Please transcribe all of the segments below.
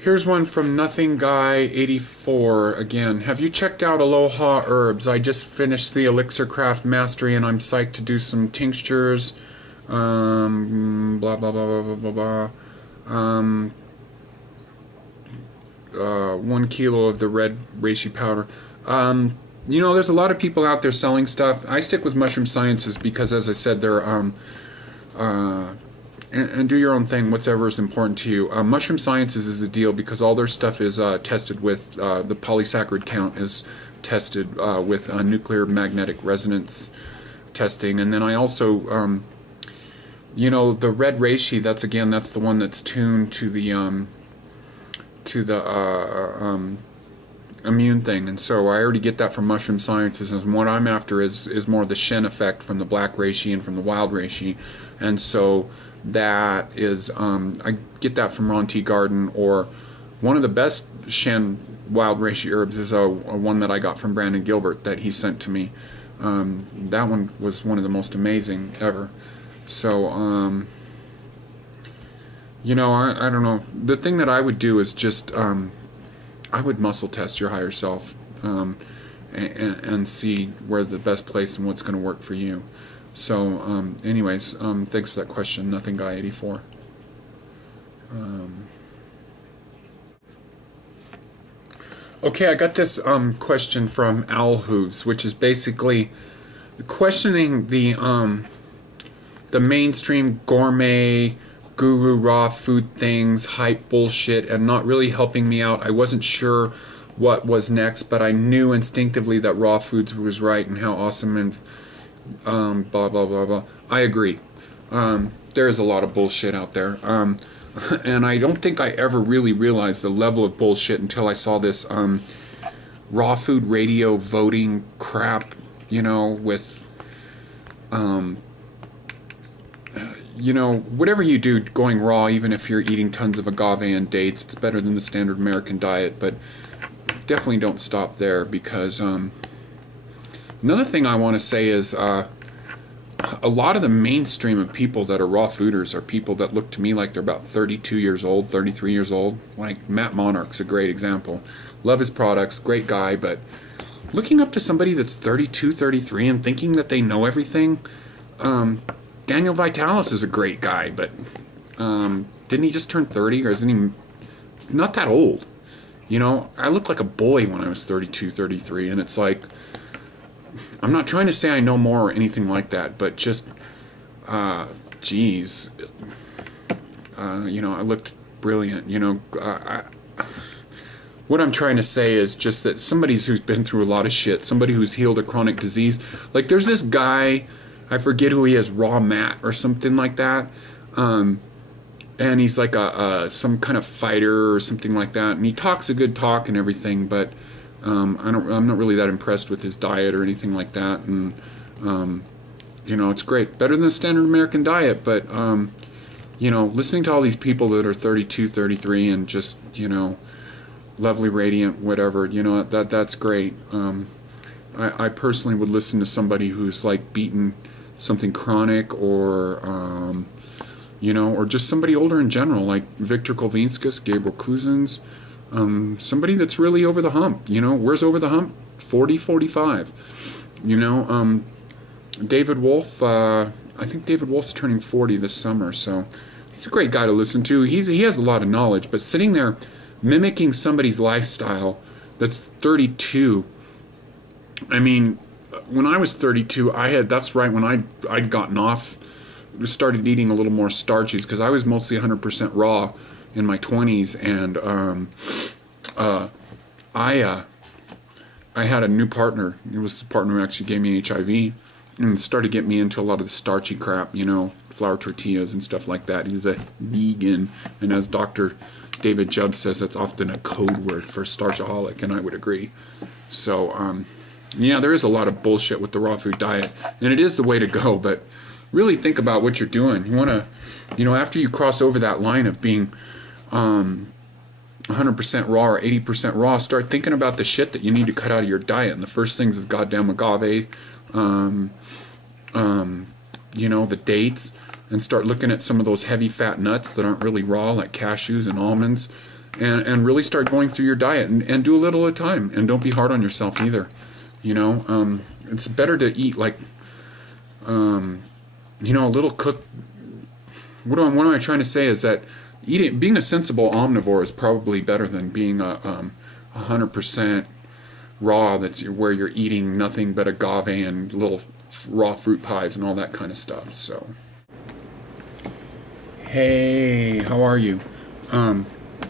Here's one from Nothing Guy 84 again. Have you checked out Aloha Herbs? I just finished the Elixir Craft Mastery and I'm psyched to do some tinctures. Blah blah blah blah blah blah blah. 1 kilo of the red reishi powder. You know, there's a lot of people out there selling stuff. I stick with Mushroom Sciences because, as I said, they're and do your own thing, whatever is important to you. Mushroom Sciences is a deal because all their stuff is tested with the polysaccharide count is tested with nuclear magnetic resonance testing, and then I also, you know, the red reishi. That's the one that's tuned to the immune thing, and so I already get that from Mushroom Sciences, and what I'm after is more the Shen effect from the black reishi and from the wild reishi, and so that is I get that from Ron T. Garden, or one of the best Shen wild reishi herbs is a one that I got from Brandon Gilbert that he sent to me. That one was one of the most amazing ever. So you know, I don't know. The thing that I would do is just I would muscle test your higher self and see where the best place and what's going to work for you. So, anyways, thanks for that question, Nothing Guy 84. Okay, I got this question from Owl Hooves, which is basically questioning the mainstream gourmet guru raw food things, hype bullshit, and not really helping me out. I wasn't sure what was next, but I knew instinctively that raw foods was right and how awesome and blah blah blah blah. I agree. There is a lot of bullshit out there, and I don't think I ever really realized the level of bullshit until I saw this raw food radio voting crap. You know, with you know, whatever you do going raw, even if you're eating tons of agave and dates, it's better than the standard American diet, but definitely don't stop there, because another thing I want to say is a lot of the mainstream of people that are raw fooders are people that look to me like they're about 32 years old, 33 years old. Like Matt Monarch's a great example. Love his products, great guy, but looking up to somebody that's 32, 33 and thinking that they know everything, Daniel Vitalis is a great guy, but didn't he just turn 30, or isn't he not that old? You know, I looked like a boy when I was 32, 33, and it's like, I'm not trying to say I know more or anything like that, but just, geez, you know, I looked brilliant, you know. What I'm trying to say is just that somebody who's been through a lot of shit, somebody who's healed a chronic disease, like there's this guy, I forget who he is, Raw Matt or something like that, and he's like some kind of fighter or something like that, and he talks a good talk and everything, but I'm not really that impressed with his diet or anything like that, and you know, it's great, better than the standard American diet, but you know, listening to all these people that are 32, 33 and just, you know, lovely, radiant, whatever, you know, that's great. I personally would listen to somebody who's like beaten something chronic, or you know, or just somebody older in general, like Victor Kolvinskas, Gabriel Cousins, somebody that's really over the hump. You know, where's over the hump? 40, 45. You know, David Wolf, I think David Wolf's turning 40 this summer, so he's a great guy to listen to. He has a lot of knowledge, but sitting there mimicking somebody's lifestyle that's 32, I mean, when I was 32, that's right when I'd gotten off, started eating a little more starches, because I was mostly 100% raw in my 20s, and I had a new partner. It was the partner who actually gave me HIV and started getting me into a lot of the starchy crap, you know, flour tortillas and stuff like that. He was a vegan, and as Dr. David Judd says, that's often a code word for starchaholic, and I would agree. So, yeah, there is a lot of bullshit with the raw food diet, and it is the way to go, but really think about what you're doing. You want to, you know, after you cross over that line of being 100% raw or 80% raw, start thinking about the shit that you need to cut out of your diet, and the first things is goddamn agave, you know, the dates, and start looking at some of those heavy fat nuts that aren't really raw, like cashews and almonds, and really start going through your diet and do a little at a time, and don't be hard on yourself either. You know, it's better to eat like, you know, a little cooked. What am I trying to say is that being a sensible omnivore is probably better than being a 100% raw. That's where you're eating nothing but agave and little raw fruit pies and all that kind of stuff. So, hey, how are you?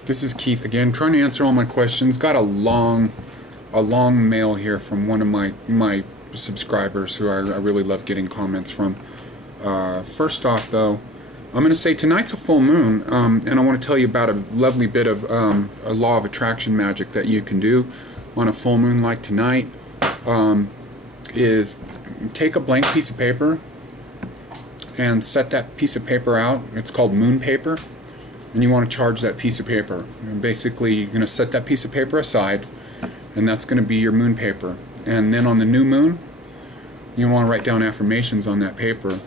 This is Keith again, trying to answer all my questions. Got a long mail here from one of my subscribers who I really love getting comments from. First off, though, I'm going to say tonight's a full moon, and I want to tell you about a lovely bit of a law of attraction magic that you can do on a full moon like tonight. Is take a blank piece of paper and set that piece of paper out. It's called moon paper, and you want to charge that piece of paper. And basically, you're going to set that piece of paper aside, and that's going to be your moon paper. And then on the new moon, you want to write down affirmations on that paper,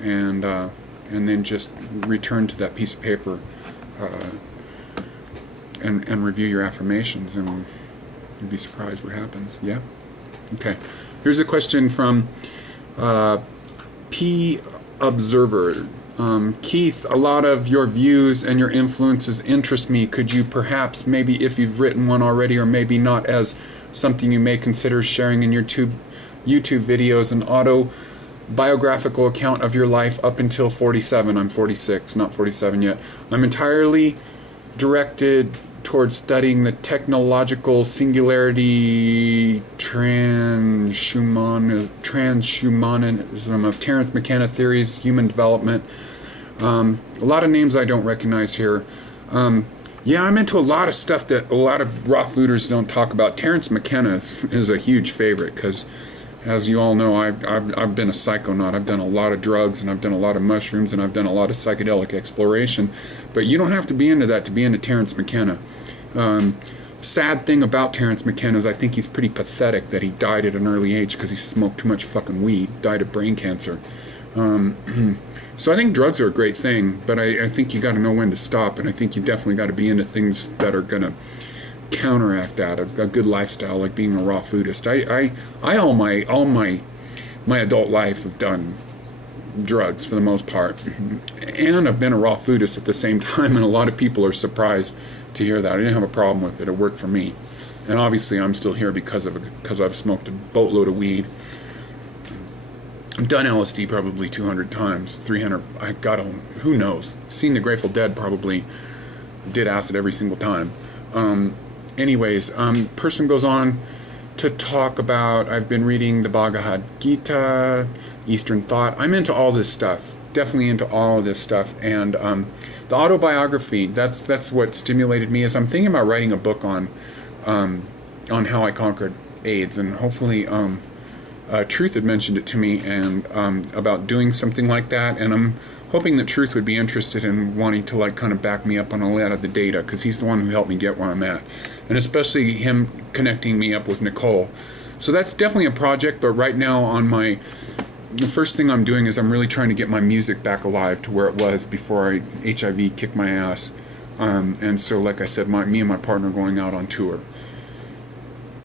and then just return to that piece of paper and review your affirmations, and you'll be surprised what happens. Yeah? Okay. Here's a question from P. Observer. Keith, a lot of your views and your influences interest me. Could you perhaps, maybe if you've written one already or maybe not, as something you may consider sharing in your YouTube videos, an autobiographical account of your life up until 47. I'm 46, not 47 yet. I'm entirely directed towards studying the technological singularity transhumanism of Terence McKenna theories, human development. A lot of names I don't recognize here. Yeah, I'm into a lot of stuff that a lot of raw fooders don't talk about. Terence McKenna is a huge favorite because, as you all know, I've been a psychonaut. I've done a lot of drugs, and I've done a lot of mushrooms, and I've done a lot of psychedelic exploration. But you don't have to be into that to be into Terence McKenna. Sad thing about Terence McKenna is I think he's pretty pathetic that he died at an early age because he smoked too much fucking weed, died of brain cancer. So I think drugs are a great thing, but I think you got to know when to stop, and I think you definitely got to be into things that are going to counteract that. A good lifestyle, like being a raw foodist. I all my adult life have done drugs for the most part, and I've been a raw foodist at the same time, and a lot of people are surprised to hear that. I didn't have a problem with it. It worked for me, and obviously I'm still here because I've smoked a boatload of weed. I've done LSD probably 200 times, 300. Who knows? Seen the Grateful Dead, probably did acid every single time. Anyways, person goes on to talk about, I've been reading the Bhagavad Gita, Eastern Thought. I'm into all this stuff, definitely into all of this stuff, and the autobiography, that's what stimulated me, is I'm thinking about writing a book on how I conquered AIDS, and hopefully Truth had mentioned it to me, and about doing something like that, and I'm hoping that Truth would be interested in wanting to like kind of back me up on a lot of the data, because he's the one who helped me get where I'm at, and especially him connecting me up with Nicole. So that's definitely a project, but right now the first thing I'm doing is I'm really trying to get my music back alive to where it was before HIV kicked my ass. And so, like I said, me and my partner are going out on tour.